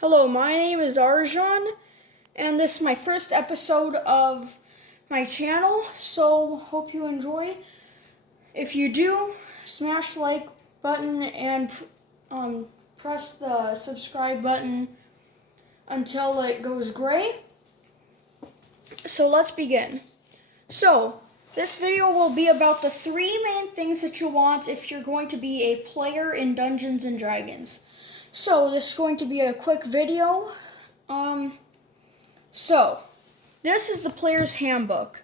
Hello, my name is Arjan, and this is my first episode of my channel, so hope you enjoy. If you do, smash the like button and press the subscribe button until it goes gray. So let's begin. So, this video will be about the three main things that you want if you're going to be a player in Dungeons & Dragons. So, this is going to be a quick video. This is the player's handbook.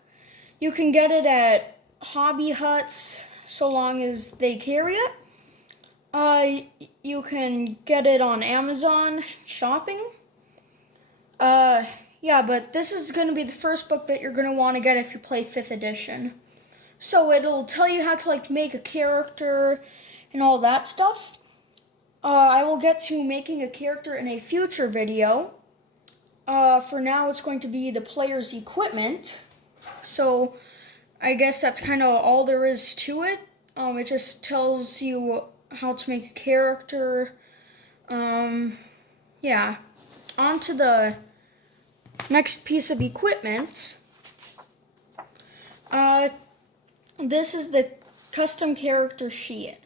You can get it at hobby huts so long as they carry it. You can get it on Amazon shopping. But this is going to be the first book that you're going to want to get if you play 5th edition. So it'll tell you how to make a character and all that stuff. I will get to making a character in a future video. For now, it's going to be the player's equipment. So I guess that's kind of all there is to it. It just tells you how to make a character. On to the next piece of equipment. This is the custom character sheet.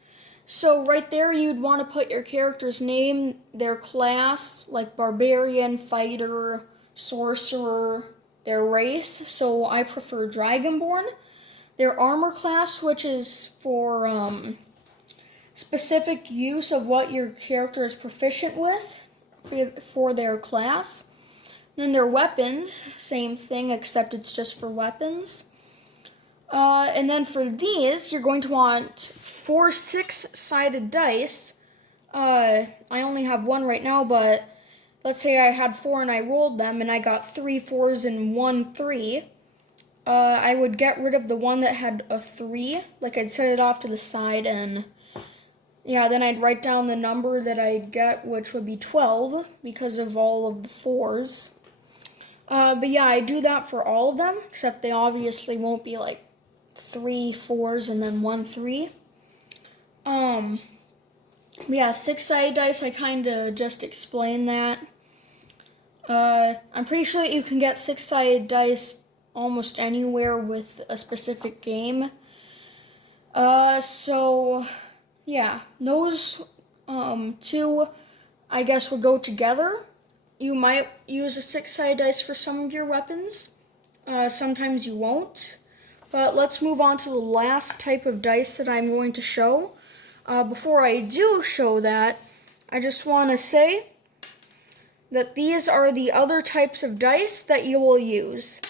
So right there you'd want to put your character's name, their class, like barbarian, fighter, sorcerer, their race. So I prefer Dragonborn. Their armor class, which is for specific use of what your character is proficient with for their class. Then their weapons, same thing except it's just for weapons. And then for these, you're going to want 4 6-sided dice. I only have one right now, but let's say I had 4 and I rolled them and I got 3 4s and 1 3. I would get rid of the one that had a 3. I'd set it off to the side and then I'd write down the number that I'd get, which would be 12 because of all of the 4s. I do that for all of them, except they obviously won't be 3 4s and then 1 3. 6-sided dice, I kind of just explained that. I'm pretty sure that you can get 6-sided dice almost anywhere with a specific game. Those two, I guess, will go together. You might use a 6-sided dice for some of your weapons. Sometimes you won't. But let's move on to the last type of dice that I'm going to show. Before I do show that, I just want to say that these are the other types of dice that you will use.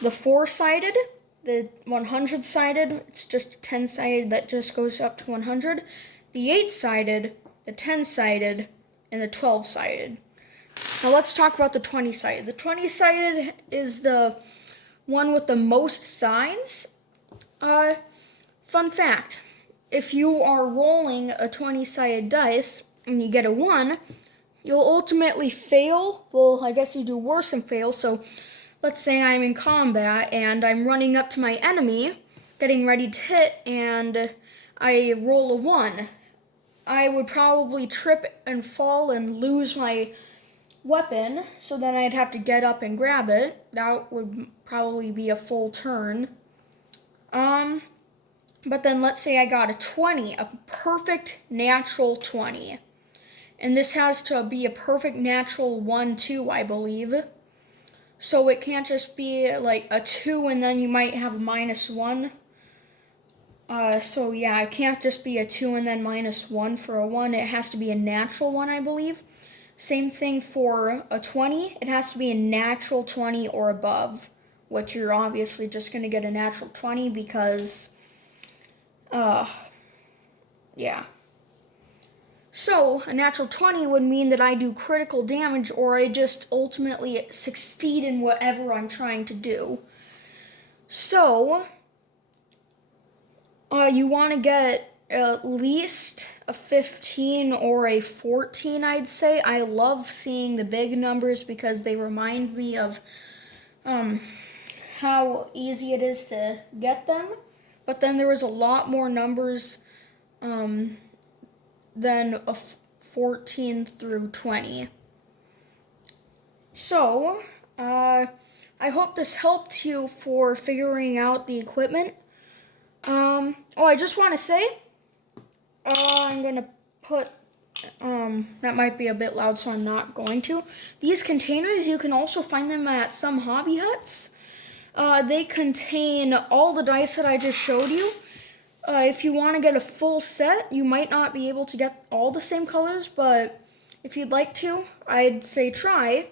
The 4-sided, the 100-sided, it's just a 10-sided that just goes up to 100. The 8-sided, the 10-sided, and the 12-sided. Now let's talk about the 20-sided. The 20-sided is the one with the most sides. Fun fact, if you are rolling a 20-sided dice and you get a 1, you'll ultimately fail. Well, I guess you do worse than fail. So let's say I'm in combat and I'm running up to my enemy, getting ready to hit, and I roll a 1. I would probably trip and fall and lose my weapon, so then I'd have to get up and grab it. That would probably be a full turn. But then let's say I got a 20, a perfect natural 20. And this has to be a perfect natural 1, 2, I believe. So it can't just be a 2 and then you might have a -1. It can't just be a 2 and then -1 for a 1. It has to be a natural 1, I believe. Same thing for a 20. It has to be a natural 20 or above, which you're obviously just going to get a natural 20 because, So, a natural 20 would mean that I do critical damage or I just ultimately succeed in whatever I'm trying to do. So, you want to get at least a 15 or a 14, I'd say. I love seeing the big numbers because they remind me of how easy it is to get them. But then there was a lot more numbers than a 14 through 20. So, I hope this helped you for figuring out the equipment. I just want to say, I'm going to put, that might be a bit loud, so I'm not going to. These containers, you can also find them at some hobby huts. They contain all the dice that I just showed you. If you want to get a full set, you might not be able to get all the same colors, but if you'd like to, I'd say try.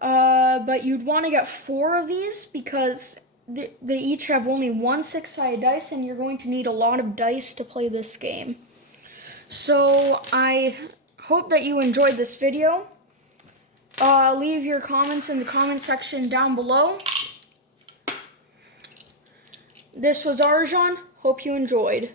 But you'd want to get 4 of these because they each have only one 6-sided dice, and you're going to need a lot of dice to play this game. So I hope that you enjoyed this video. Leave your comments in the comment section down below. This was Arjan. Hope you enjoyed.